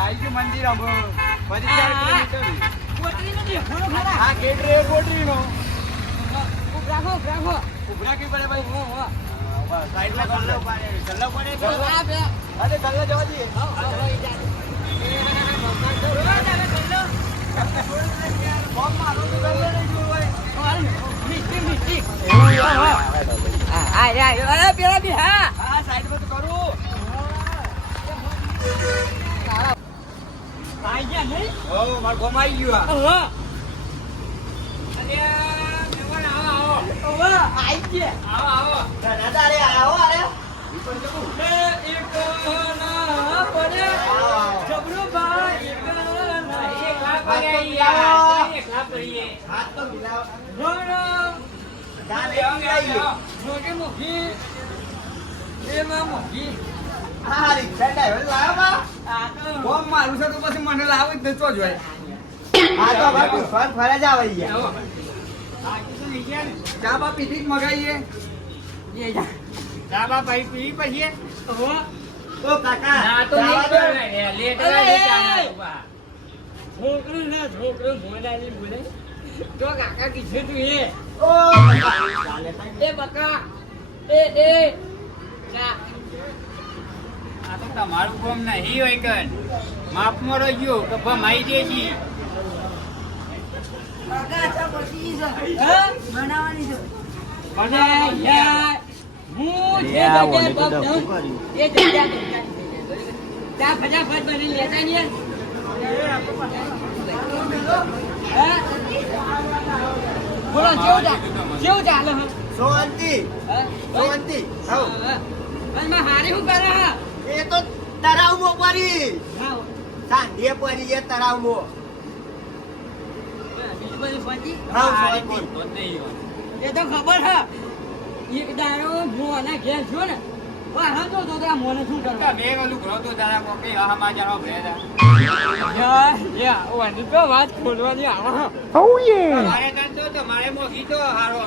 આવી ગયું મંદિર બધી ચાર હા. કિલોમીટર. ગેટ રે. ઉભરા કી પડે ભાઈ? હો, હો. ગલ્લો પાડે ગલ્લો પડે. અરે ગલ્લો જવા દઈએ. પેલા બી, હા. સાઈડ તો કરું. આઈ ગયા નહીં? ઓ માર ગોમ આવી ગયું. હા. આવો આવો હવે ગયા. આવો આવો અરે આવો અરે જવું. એ એક ના પડે. જબરુભાઈ, એક ના. હાથ તો મિલાવ. એમાં મોટી. રિક્ષા ડ્રાઈવર આ તો ગોમ મારું છે તો પછી મને લાવું જ નતો જોઈએ આ તો હવે પુષ્પાન ફરજ આવે યાર ચા બા પીધી જ મગાઈએ. ચા બા ભાઈ પી પછી? તો કાકા ના તો જવા નહીં દો. કરે લેટ અરે, કરે ચા એ. ના ઊભા. છોકરું ને છોકરું બોલાવી બોલે. તો કાકા કીધું તું એ. ઓ. એ બકા. એ એ ચા. આ તો તમારું કોમ નહીં હોય કન માપમાં રહ્યો કે ભમાઈ હા? હું ફટાફટ બની લેતા ને યાર. હા? બોલો કેવું ચાલે કેવું ચાલે હે? હા? હા. અને મારે હારી કરે હે? એ તો તળાવમાં પરી હા. સાંઢીએ એ. એ તો ખબર હે એક દાડો મોના ઘેર છો ને વાહન તો તો મોને શું કરવા બે ગલું ઘરો તો તારા કોકે આમાં જાણો ભેદા. યા યા ઓની તો વાત ખોલવાની આવે. મારે કાન તો મારે મોગી તો હારો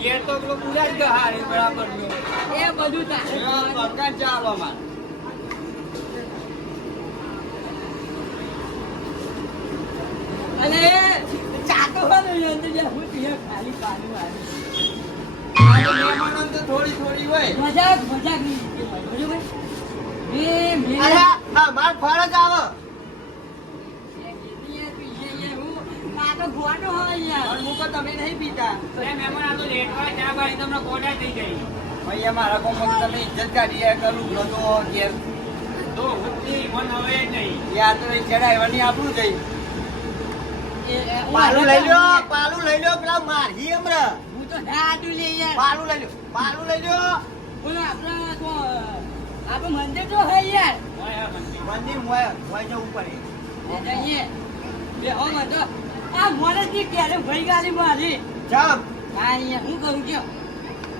ઘેર તો પેલો પૂરા જ હારે બરાબર નો. બધું તારે ચાલો મારે તમે નહીં પીતા. મહેમાન આ તો લેટવા ચા બારી તમને કોડા થઈ ગઈ ભાઈ અમારા કોમમાં તમે ઇજ્જત કાઢી કરું ઘરો ઘેર. તો હુતી મન હવે નહીં. યાર તો એ ચડાવવાની આપણું જઈ એ- એ- પાલું લઈ લ્યો પાલું લઈ લ્યો પેલા મારહી હમણાં હું તો ના આટલું યાર પાલું લઈ લ્યો પાલું લઈ લ્યો. બોલો આપણા તો આપણું મંદિર તો હે યાર. મંદિર. મોય મોય જવું પડે જઈએ બે હો આ મને થી ક્યારે ભાઈ ગાલી મારી. જામ. હા અહીંયા હું કરું મારા પટા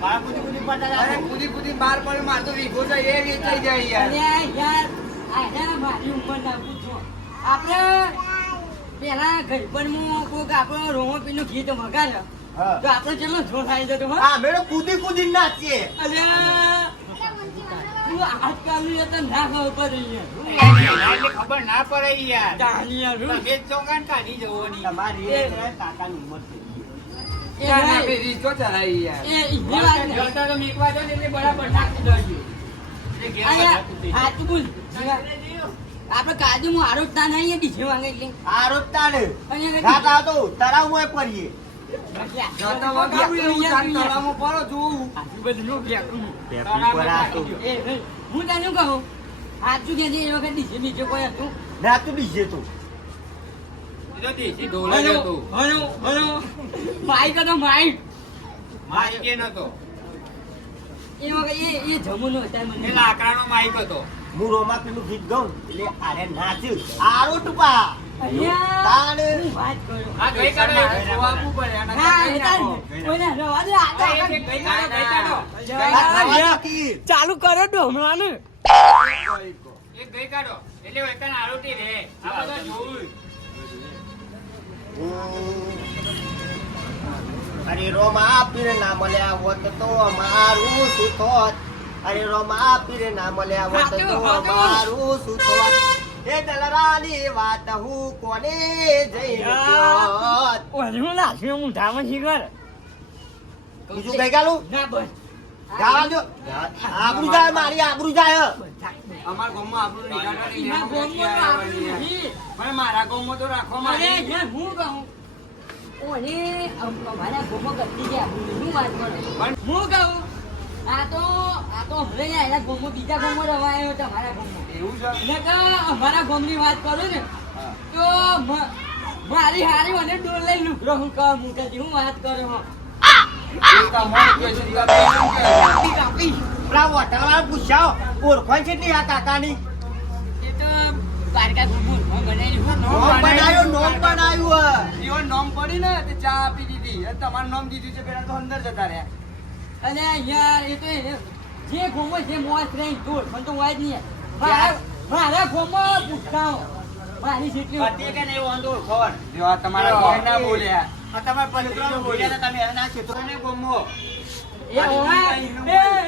અરે કુદી કુદી બાર પડે માર તો વીઘો છે એ વેચાઈ જાય યાર. યાર આ યાર મારી ઉંમર ના પૂછો આપણે પેલા ગઈપણમાં કોક આપણો રોમોપીનો ગીત વગાડ્યો તો આપણે કેટલો જોર આવી જતો હા. મેળો કૂદી કૂદી નાચીએ. અરે તું આજકાલની એ તો ના ખબર પડી ખબર ના પડે યાર. યાર તમે ચોગાન કાઢી જવાની. તમારી કાકાની ઉંમર થઈ ના, ના, ને આપણે કાજુ માં આરોપતા નહીં ડીજે વાગે એટલે. આરોપ તાણે અહીંયા રાત આવતો તળાવમાં પડીએ. હું તને કહું? સાચું કે એ વખત ડીજે બીજે કોઈ હતું? રાતું બીજે તો એ તો. હતો. હલો માઈક હતો માઈક માઇક એ નતો. એ એ એ જમુનો એ લાકડાનો માઇક હતો. હું રોમા પેલું ગીત ગાઉં એટલે આરે નાચ્યું આરો ટુપા. ચાલુ કરો તો હમણાં ને ગઈ કાઢો. એટલે આરોટી રે. આ બધા જોવું. અરે રોમા પીર ના મળ્યા હોત તો મારું શું થોત અરે રોમા પીર ના મળ્યા હોત તો. મારું શું થોત એ દલરાની વાત હું કોને જઈ રહ્યો હું નાખ્યો હું ધામ શીખર બીજું કઈ ગાલું? ના બસ. ગાવા દો. આબરૂ જાય મારી આબરૂ જાય. અમારા ગામમાં આપણું નિરાકરણ નહીં. એના ગોમમાં તો નહીં. પણ મારા ગામમાં તો રાખો અરે હું કહું? ઓને ગયા હું વાત કરું? હું કહું? આ તો આ તો હવે ને આયા ગોમો બીજા ગોમો રવાયો તમારા ગોમો એવું છે? અમારા ગોમની વાત કરું ને તો મારી હારી મને ડોલ લઈ લુકરો હું કહું હું કદી હું વાત કરું? ઓળખાણ છે આ કાકાની નોમ દીધી અને તમારું નામ દીધું છે પેલા તો અંદર જતા રહ્યા અને યાર એ તો જે ગોમો જે મોસ રહી દૂર પણ તો હોય જ નહીં મારા ગોમો પૂછતા મારી જેટલી હતી કે નહીં વાંધો ઓળખાણ. તમારા ના બોલ્યા તમારા પતિનો બોલ્યા તમે એના ક્ષેત્રોને ગમો. એ ઓય, એ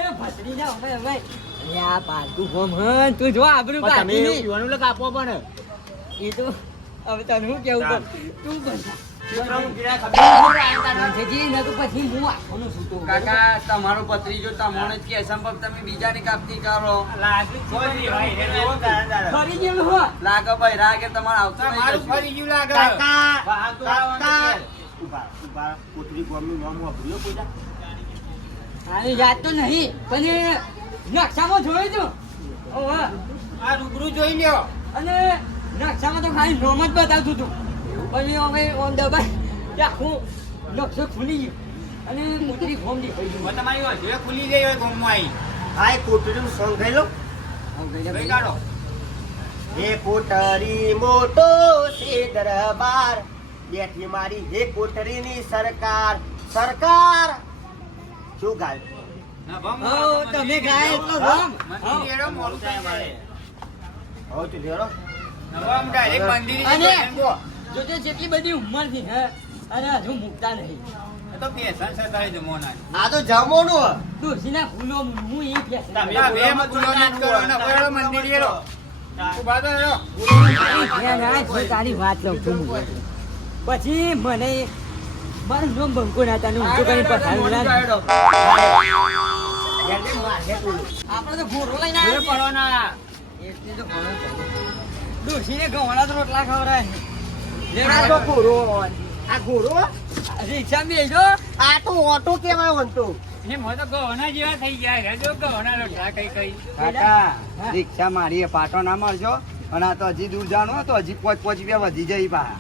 એ ભત્રીજા ઓય, ઓય. અરે આ પાલતુ હન, તું જો આબરૂ પણ તમે કાઢી ની. લગ પણ. એ તો હવે તને હું કેવું કર તું બધા ક્ષેત્રોનું ગિરાક ખબર જજી ન તો પછી હું આખોનો છૂટો કાકા તમારો પત્રીજો તમને જ કહે સંભવ તમે બીજાની કાપતી કરો. લાગે ભાઈ રાગે તમારે આવતું ઊભા, ઊભા. કોથળી ગોમનું નામ વાપર્યું આને યાદ તો નહીં પણ એ નકશામાં જોયું તું. ઓહો. આ રૂબરૂ જોઈ લ્યો. અને નકશામાં તો ખાલી નોમ જ બતાવતું હતું પછી અમે ઓમ દબાઈ આખું નકશો ખુલી ગયો. અને મોટી ફોર્મ નીકળી ગયું. તમારી હજુ ખુલી ગઈ હોય ગામમાં આવી આ એક કોટડીનું song ગાઈ લો. ગઈ કાઢો હે કોટરી મોટો છે દરબાર. બેઠી મારી હે કોટરીની સરકાર. સરકાર! શું ગાય? તમે ગાય એટલો રામ. મંદિર મોડું થાય મારે. હવે તું લેરો નવમ direct મંદિર અને જો જેટલી બધી ઉંમરથી હે અને હજુ મુકતા નહીં. તો પેશન છે તારી જમોના આ તો જમવાનું હે. તુલસીના ફૂલો હું એ ફેશન તમે બે બે મતુલો નાચ કરો ને વળો મંદિર એડો ઊભા તો એડો તારી વાત લઉં છું. હું. પછી મને મારું નામ બંકો ના તને ઊંચું કરીને પઠાવી લાગ. એટલે. આપણે તો ઘોડો લઈને ઘરે આવ્યા પડો ના તો ઘઉંના તો રોટલા તો ઘોડો આ ઘોડો? રિક્ષા બેસો આ તો ઓટો કેવાય કાકા, રિક્ષા મારી પાટો ના મારજો અને આ તો હજી દૂર જાણો તો હજી પોચ પોચ રૂપિયા વધી જાય પા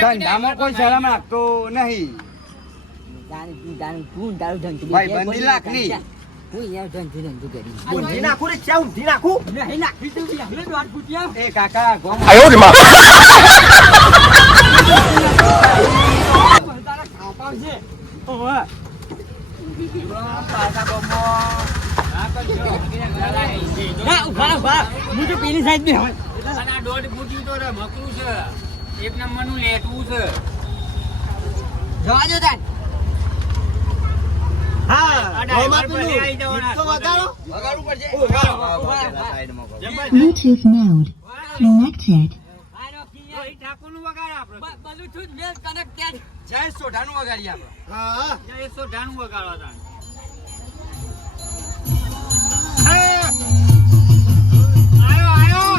ધંધામાં કોઈ શરમ રાખતો નહીં. ભાઈ, બંધી તો પેલી સાઈડ બી હવે. અને આ દોઢ ફૂટ્યું તો રમકડું છે. એક નંબરનું લેટવું છે. જવા દો તાન. વગાડો. Bluetooth mode connected. વગાડે. જય સોઢાનું વગાડીએ આપણે. હા. જય સોઢાનું વગાડવા તા આયો આયો.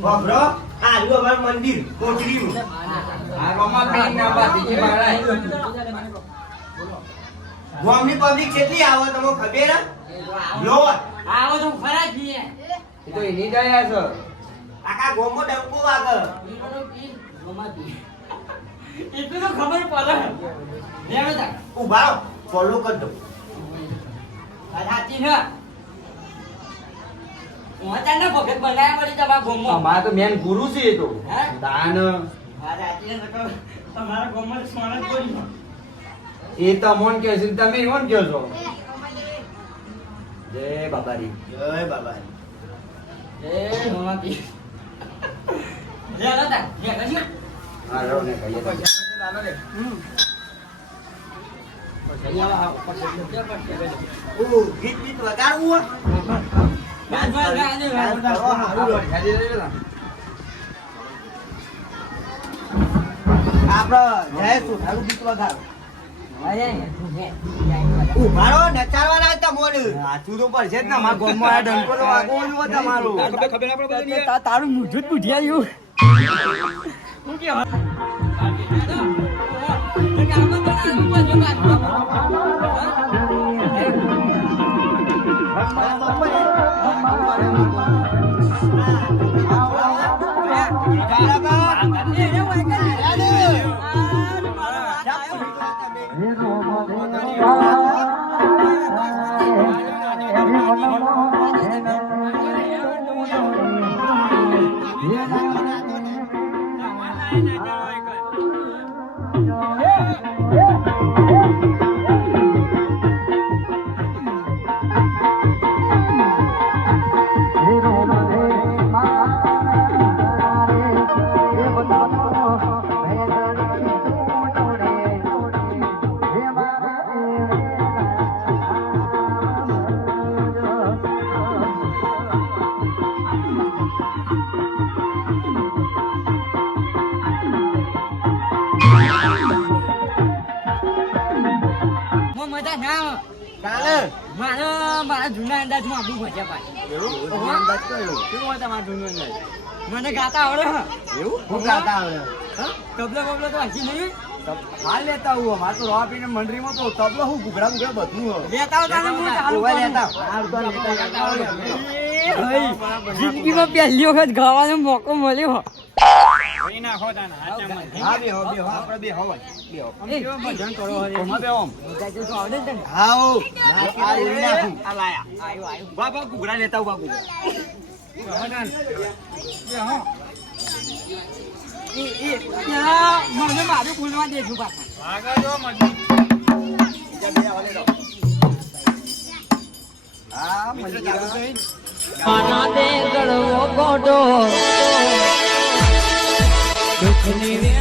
ઉતરો આલુ અમારું મંદિર કોટડીનું આ રમાપીર ના બાજુથી મહારાજ ગામની પબ્લિક કેટલી આવો તમને ખબર લો આવો તો ખરા જ તો એની દયા છે આખા ગામમાં ડંકો વાગે એટલું તો ખબર પડે લેવો તા ઊભા રહો ફોલો કરી દો આ સાચી છે હું તને ભગત બનાયા પડી તમારા ગોમમાં. અમારા તો મેન ગુરુ છે એ તો. હે? દાન. તમારા ગોમમાં સોન જ પડી એ મોન કહે છે તમે એવોન કહો છો? જય બાબારી. જય બાબા જય મમાતી જય તા લે કશું હા ને કહીએ તો. ઓ ગીત ગીત વગાડવું આપડે જય સુધારું ગીત વગાડો. ઊભા રહો હતા મોડ પડશે જ ને અમારા ગામમાં આ ડંકો તમારું તારું મૂઠું જ કે હા? અંદાજ કયો કેવું અંદાજ? મને ગાતા આવડે એવું? હું ગાતા આવડે? તબલો બબલો તો હજી નહીં. હાલ લેતા હું હાલ તો રવા પીને મંડળીમાં તો તબલો હું ઘૂઘરા ઘૂઘરા બધું લેતા આવતા ને હું. લેતા. હાલ જિંદગીમાં પહેલી વખત ગાવાનો મોકો મળ્યો. હા બે હો બે હો. આપણે બે હો. બે હો એ, ભજન કરો હવે. ઓમાં બે ઓમ. ગાજે તો આવડે જ ને? હાઉ. આ લઈ નાખું. આ લાયા. આયો આયો. બા બા ઘૂઘરા લેતા હું બા ઘૂઘરા એ એ ત્યાં મને મારું બોલવા દેજો પાછા બીજા બે આવા લેતો હા મંદિર ચાલુ છે માના દે ગળવો ગોડો. 你。